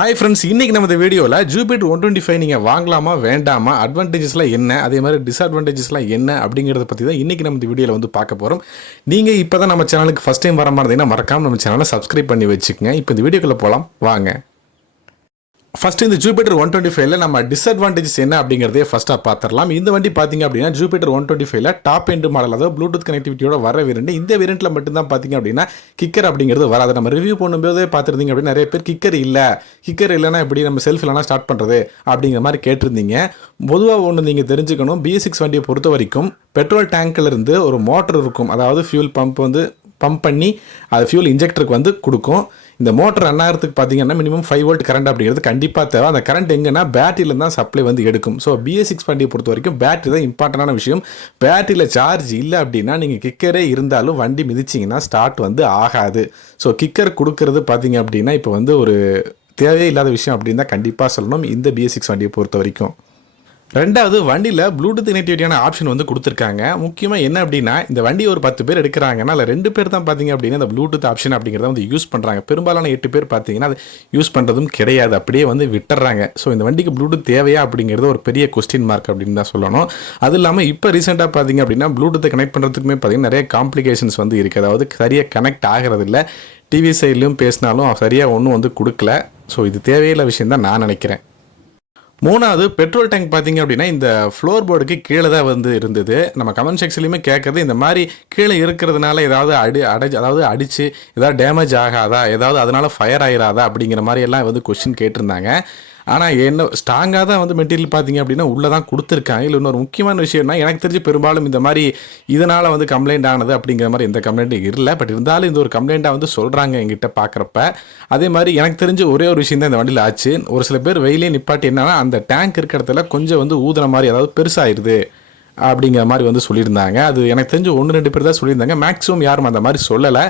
Hi friends, இன்றைக்கி நம்ம இந்த வீடியோவில் ஜூபிட்டர் 125 நீங்கள் வாங்கலாமா வேண்டாமா, அட்வான்டேஜஸ்லாம் என்ன, அதே மாதிரி டிஸ்அட்வான்டேஜஸ்லாம் என்ன அப்படிங்கிறத பற்றி தான் இன்றைக்கி நம்ம இந்த வீடியோவில் வந்து பார்க்க போகிறோம். நீங்கள் இப்போ தான் நம்ம சேனலுக்கு ஃபஸ்ட் டைம் வர மாதிரி இருந்தீங்கன்னா மறக்காமல் நம்ம சேனலை சப்ஸ்கிரைப் பண்ணி வச்சுக்கோங்க. இப்போ இந்த வீடியோக்குள்ளே போகலாம் வாங்க. ஃபஸ்ட்டு இந்த ஜூபிட்டர் 125ல நம்ம டிஸ்அட்வான்டேஜஸ் என்ன அப்படிங்கிறதே ஃபஸ்ட்டாக பார்த்துடலாம். இந்த வண்டி பார்த்தீங்க அப்படின்னா ஜூபிட்டர் 125ல டாப் எண்ட் மாடல், அதாவது ப்ளூடூத் கனெக்டிவிட்டியோட வர வேரியண்ட். இந்த வேரியண்ட்டில் மட்டும்தான் பார்த்தீங்க அப்படின்னா கிக்கர் அப்படிங்கிறது வராது. நம்ம ரிவ்யூ பண்ணும்போதே பார்த்துருந்தீங்க அப்படின்னா நிறைய பேர் கிக்கர் இல்லைன்னா எப்படி நம்ம செல்ஃப் இல்லைனா ஸ்டார்ட் பண்ணுறது அப்படிங்கிற மாதிரி கேட்டிருந்தீங்க. பொதுவாக ஒன்று நீங்கள் தெரிஞ்சுக்கணும், BS6 வண்டியை பொறுத்த வரைக்கும் பெட்ரோல் டேங்க்லேருந்து ஒரு மோட்டர் இருக்கும், அதாவது ஃபியூல் பம்ப் பண்ணி அது ஃபியூல் இன்ஜெக்டருக்கு வந்து கொடுக்கும். இந்த மோட்டர் ரன் ஆகிறதுக்கு பார்த்தீங்கன்னா மினிமம் 5 வோல்ட் கரண்ட் அப்படிங்கிறது கண்டிப்பாக தேவை. அந்த கரண்ட் எங்கன்னா பேட்டரியில் தான் சப்ளை வந்து எடுக்கும். ஸோ BS6 வண்டியை பொறுத்த வரைக்கும் பேட்டரி தான் இம்பார்ட்டண்டான விஷயம். பேட்டரியில் சார்ஜ் இல்லை அப்படின்னா நீங்கள் கிக்கரே இருந்தாலும் வண்டி மிதிச்சிங்கன்னா ஸ்டார்ட் வந்து ஆகாது. ஸோ கிக்கர் கொடுக்கறது பார்த்தீங்க அப்படின்னா இப்போ வந்து ஒரு தேவையே இல்லாத விஷயம் அப்படின்னு தான் கண்டிப்பாக சொல்லணும் இந்த BS6 வண்டியை பொறுத்த வரைக்கும். ரெண்டாவது, வண்டியில் ப்ளூடூத் கனெக்டிவிட்டியான ஆப்ஷன் வந்து கொடுத்துருக்காங்க. முக்கியமாக என்ன அப்படின்னா, இந்த வண்டி ஒரு 10 பேர் எடுக்கிறாங்கன்னா அதில் 2 பேர் தான் பார்த்தீங்க அப்படின்னா இந்த ப்ளூடூத் ஆப்ஷன் அப்படிங்கிறத வந்து யூஸ் பண்ணுறாங்க. பெரும்பாலான 8 பேர் பார்த்தீங்கன்னா அது யூஸ் பண்ணுறதும் கிடையாது, அப்படியே வந்து விட்டுறாங்க. ஸோ இந்த வண்டிக்கு ப்ளூடூத் தேவையா அப்படிங்கிறது ஒரு பெரிய கொஸ்டின் மார்க் அப்படின்னு தான் சொல்லணும். அது இல்லாமல் இப்போ ரீசெண்டாக பார்த்தீங்க அப்படின்னா ப்ளூடூத்தை கனெக்ட் பண்ணுறதுக்குமே பார்த்தீங்கன்னா நிறைய காம்ப்ளிகேஷன்ஸ் வந்து இருக்குது. அதாவது சரியாக கனெக்ட் ஆகிறது இல்லை. டிவி சைட்லையும் பேசினாலும் சரியாக ஒன்றும் வந்து கொடுக்கல. ஸோ இது தேவையில்லை விஷயம் தான் நான் நினைக்கிறேன். மூணாவது, பெட்ரோல் டேங்க் பார்த்தீங்க அப்படின்னா இந்த ஃப்ளோர் போர்டுக்கு கீழே தான் வந்து இருந்தது. நம்ம கமெண்ட் செக்ஷன்லையுமே கேட்குறது, இந்த மாதிரி கீழே இருக்கிறதுனால ஏதாவது அடித்து ஏதாவது டேமேஜ் ஆகாதா, ஏதாவது அதனால் ஃபயர் ஆகிராதா அப்படிங்கிற மாதிரி எல்லாம் வந்து கொஸ்டின் கேட்டிருந்தாங்க. ஆனால் என்ன ஸ்ட்ராங்காக தான் வந்து மெட்டீரியல் பார்த்தீங்க அப்படின்னா உள்ளே தான் கொடுத்துருக்காங்க. இல்லை இன்னொரு முக்கியமான விஷயம்னா, எனக்கு தெரிஞ்சு பெரும்பாலும் இந்த மாதிரி இதனால் வந்து கம்ப்ளைண்ட் ஆனது அப்படிங்கிற மாதிரி எந்த கம்ப்ளைண்ட்டும் இல்லை. பட் இருந்தாலும் இந்த ஒரு கம்ப்ளைண்ட்டாக வந்து சொல்கிறாங்க எங்கிட்ட பார்க்குறப்ப. அதே மாதிரி எனக்கு தெரிஞ்ச ஒரே ஒரு விஷயம் தான் இந்த வண்டியில் ஆச்சு. ஒரு சில பேர் வெயிலே நிப்பாட்டி என்னன்னா அந்த டேங்க் இருக்கிற இடத்துல கொஞ்சம் வந்து ஊதுன மாதிரி, அதாவது பெருசாகிடுது அப்படிங்கிற மாதிரி வந்து சொல்லியிருந்தாங்க. அது எனக்கு தெரிஞ்சு 1-2 பேர் தான் சொல்லியிருந்தாங்க. மேக்ஸிமம் யாரும் அந்த மாதிரி சொல்லலை.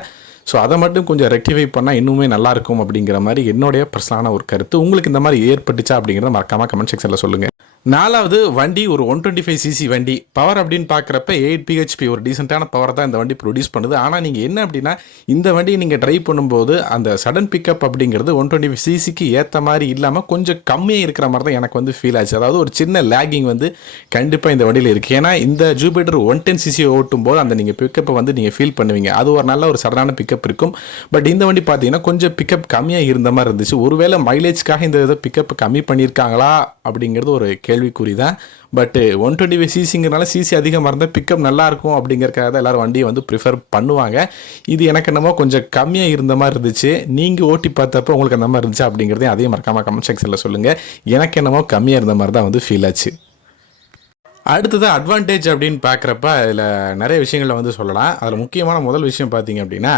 ஸோ அதை மட்டும் கொஞ்சம் ரெக்டிஃபை பண்ணால் இன்னுமே நல்லாயிருக்கும் அப்படிங்கிற மாதிரி என்னுடைய பர்சனலான ஒரு கருத்து. உங்களுக்கு இந்த மாதிரி ஏற்பட்டுச்சா அப்படிங்கிறத மறக்காமல் கமெண்ட் செக்ஷனில் சொல்லுங்கள். நாலாவது, வண்டி ஒரு 125cc வண்டி. பவர் அப்படின்னு பார்க்குறப்ப 8 PHP ஒரு டீசெண்டான பவர் தான் இந்த வண்டி ப்ரொடியூஸ் பண்ணுது. ஆனால் நீங்கள் என்ன அப்படின்னா, இந்த வண்டியை நீங்கள் ட்ரைவ் பண்ணும்போது அந்த சடன் பிக்கப் அப்படிங்கிறது 125cc ஏற்ற மாதிரி இல்லாமல் கொஞ்சம் கம்மியாக இருக்கிற மாதிரி தான் எனக்கு வந்து ஃபீல் ஆச்சு. அதாவது ஒரு சின்ன லேகிங் வந்து கண்டிப்பாக இந்த வண்டியில் இருக்குது. ஏன்னா இந்த ஜூபிட்டர் 110cc ஓட்டும் போது அந்த நீங்கள் பிக்கப்பை வந்து நீங்கள் ஃபீல் பண்ணுவீங்க. அது ஒரு நல்ல ஒரு சடனான பிக்கப் இருக்கும். பட் இந்த வண்டி பார்த்தீங்கன்னா கொஞ்சம் பிக்கப் கம்மியாக இருந்த மாதிரி இருந்துச்சு. ஒருவேளை மைலேஜ்க்காக இந்த இதை பிக்கப் கம்மி பண்ணியிருக்காங்களா அப்படிங்கிறது ஒரு கேள்விக்குறி தான். பட் 125cc சிசி அதிகமாக இருந்தால் பிக்கப் நல்லாயிருக்கும் அப்படிங்கிறக்காக தான் எல்லோரும் வண்டியை வந்து ப்ரிஃபர் பண்ணுவாங்க. இது எனக்கு என்னமோ கொஞ்சம் கம்மியாக இருந்த மாதிரி இருந்துச்சு. நீங்கள் ஓட்டி பார்த்தப்போ உங்களுக்கு அந்த மாதிரி இருந்துச்சு அப்படிங்கிறதையும் அதையும் மறக்காமல் கமெண்ட் செக்ஷனில் சொல்லுங்கள். எனக்கு என்னமோ கம்மியாக இருந்த மாதிரி தான் வந்து ஃபீல் ஆச்சு. அடுத்தது அட்வான்டேஜ் அப்படின்னு பார்க்குறப்ப அதில் நிறைய விஷயங்களை வந்து சொல்லலாம். அதில் முக்கியமான முதல் விஷயம் பார்த்தீங்க அப்படின்னா,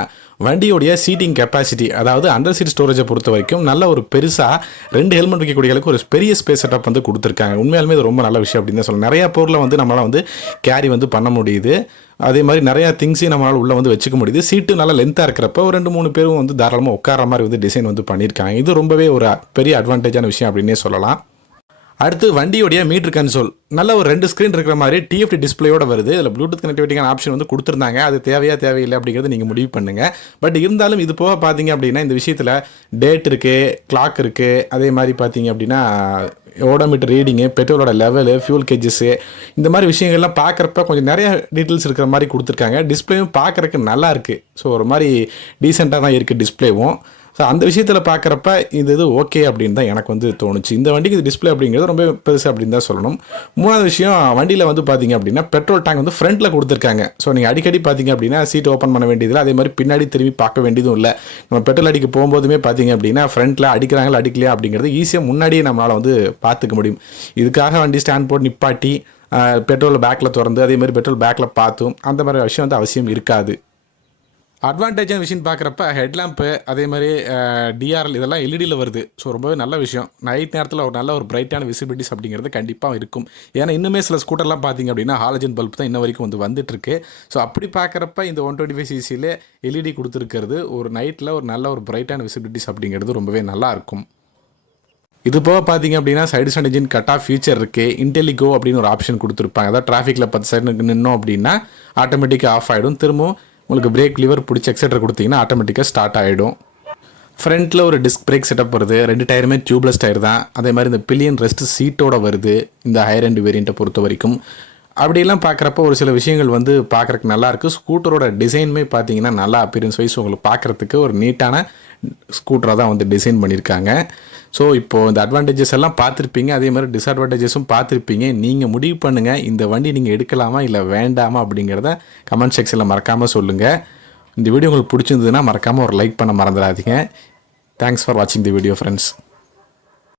வண்டியோடைய சீட்டிங் கெப்பாசிட்டி, அதாவது அண்டர் சீட் ஸ்டோரேஜை பொறுத்த வரைக்கும் நல்ல ஒரு பெருசாக 2 ஹெல்மெட் வைக்கக்கூடியவங்களுக்கு ஒரு பெரிய ஸ்பேஸ் செட்டப் வந்து கொடுத்துருக்காங்க. உண்மையாலுமே இது ரொம்ப நல்ல விஷயம் அப்படின்னு தான் சொல்லலாம். நிறையா பொருளை வந்து நம்மளால் வந்து கேரி வந்து பண்ண முடியுது. அதே மாதிரி நிறையா திங்ஸையும் நம்மளால் உள்ளே வந்து வச்சுக்க முடியுது. சீட்டு நல்லா லென்த்தாக இருக்கிறப்ப ஒரு 2-3 பேரும் வந்து தாராளமாக உட்கார மாதிரி வந்து டிசைன் வந்து பண்ணியிருக்காங்க. இது ரொம்பவே ஒரு பெரிய அட்வான்டேஜான விஷயம் அப்படின்னே சொல்லலாம். அடுத்து, வண்டியோடைய மீட்டர் கன்சோல் நல்ல ஒரு 2 ஸ்க்ரீன் இருக்கிற மாதிரி TFT டிஸ்பிளேயோட வருது. இதில் ப்ளூடூத் கனெக்டிவிட்டியான ஆப்ஷன் வந்து கொடுத்துருந்தாங்க. அது தேவையில்லை அப்படிங்கிறது நீங்கள் முடிவு பண்ணுங்கள். பட் இருந்தாலும் இது போக பார்த்தீங்க அப்படின்னா இந்த விஷயத்தில் டேட் இருக்குது, கிளாக் இருக்குது. அதே மாதிரி பார்த்தீங்க அப்படின்னா ஓடோமீட்டர் ரீடிங்கு, பெட்ரோலோட லெவலு, ஃபியூல் கேஜஸ்ஸு, இந்த மாதிரி விஷயங்கள்லாம் பார்க்குறப்ப கொஞ்சம் நிறைய டீட்டெயில்ஸ் இருக்கிற மாதிரி கொடுத்துருக்காங்க. டிஸ்பிளேவும் பார்க்குறக்கு நல்லா இருக்குது. ஸோ ஒரு மாதிரி டீசெண்டாக தான் இருக்குது டிஸ்பிளேவும். ஸோ அந்த விஷயத்தில் பார்க்குறப்ப இது ஓகே அப்படின்னு தான் எனக்கு வந்து தோணுச்சு. இந்த வண்டிக்கு இது டிஸ்பிளே அப்படிங்கிறது ரொம்ப பெருசு அப்படின்னு தான் சொல்லணும். மூணாவது விஷயம், வண்டியில் வந்து பார்த்தீங்க அப்படின்னா பெட்ரோல் டேங்க் வந்து ஃப்ரண்ட்டில் கொடுத்துருக்காங்க. ஸோ நீங்கள் அடிக்கடி பார்த்தீங்க அப்படின்னா சீட் ஓப்பன் பண்ண வேண்டியதில்லை. அதே மாதிரி பின்னாடி திரும்பி பார்க்க வேண்டியதும் இல்லை. நம்ம பெட்ரோல் அடிக்க போகும்போதுமே பார்த்தீங்க அப்படின்னா ஃப்ரண்ட்டில் அடிக்கிறாங்களா அடிக்கலையா அப்படிங்கிறது ஈஸியாக முன்னாடியே நம்மளால் வந்து பார்த்துக்க முடியும். இதுக்காக வண்டி ஸ்டாண்ட் போட்டு நிப்பாட்டி பெட்ரோல் பேக்கில் திறந்து அதே மாதிரி பெட்ரோல் பேக்கில் பார்த்தும் அந்த மாதிரி விஷயம் வந்து அவசியம் இருக்காது. அட்வான்டேஜான விஷயம் பார்க்குறப்ப ஹெட்லாம்ப்பு, அதே மாதிரி DRL இதெல்லாம் எல்இடியில் வருது. ஸோ ரொம்பவே நல்ல விஷயம். நைட் நேரத்தில் ஒரு நல்ல ஒரு பிரைட்டான விசிபிலிட்டிஸ் அப்படிங்கிறது கண்டிப்பாக இருக்கும். ஏன்னா இன்னுமே சில ஸ்கூட்டர்லாம் பார்த்தீங்க அப்படின்னா ஹாலஜன் பல்ப் தான் இன்ன வரைக்கும் வந்து வந்துட்டுருக்கு. ஸோ அப்படி பார்க்குறப்ப இந்த 125cc எல்இடி கொடுத்துருக்கிறது ஒரு நைட்டில் ஒரு நல்ல ஒரு பிரைட்டான விசிபிலிட்டிஸ் அப்படிங்கிறது ரொம்பவே நல்லாயிருக்கும். இது போக பார்த்தீங்க அப்படின்னா side stand engine cut off feature இருக்குது. இன்டெலிகோ அப்படின்னு ஒரு ஆப்ஷன் கொடுத்துருப்பாங்க. அதாவது டிராஃபிக்கில் 10 செகண்டுக்கு நின்னோம் அப்படின்னா ஆட்டோமேட்டிக்காக ஆஃப் ஆகிடும். திரும்பவும் உங்களுக்கு பிரேக் லிவர் பிடிச்சி எக்ஸெட்ரா கொடுத்தீங்கன்னா ஆட்டோமேட்டிக்காக ஸ்டார்ட் ஆகிடும். ஃப்ரண்ட்டில் ஒரு டிஸ்க் பிரேக் செட்டப் வருது, 2 டயருமே டியூப்லெஸ் டயர் தான். அதே மாதிரி இந்த பில்லியன் ரெஸ்ட் சீட்டோட வருது இந்த ஹையர் எண்ட் வேரியண்ட்டை பொறுத்த வரைக்கும். அப்படிலாம் பார்க்குறப்போ ஒரு சில விஷயங்கள் வந்து பார்க்குறக்கு நல்லாயிருக்கு. ஸ்கூட்டரோட டிசைனுமே பார்த்தீங்கன்னா நல்லா அப்பியரன்ஸ் வைஸ் உங்களுக்கு பார்க்குறதுக்கு ஒரு நீட்டான ஸ்கூட்டராக தான் வந்து டிசைன் பண்ணியிருக்காங்க. ஸோ இப்போது இந்த அட்வான்டேஜஸ் எல்லாம் பார்த்துருப்பீங்க, அதே மாதிரி டிஸ்அட்வான்டேஜஸும் பார்த்துருப்பீங்க. நீங்கள் முடிவு பண்ணுங்கள், இந்த வண்டி நீங்கள் எடுக்கலாமா இல்லை வேண்டாமா அப்படிங்கிறத கமெண்ட் செக்ஷனில் மறக்காமல் சொல்லுங்கள். இந்த வீடியோ உங்களுக்கு பிடிச்சிருந்ததுன்னா மறக்காமல் ஒரு லைக் பண்ண மறந்துடாதீங்க. தேங்க்ஸ் ஃபார் வாட்சிங் தி வீடியோ ஃப்ரெண்ட்ஸ்.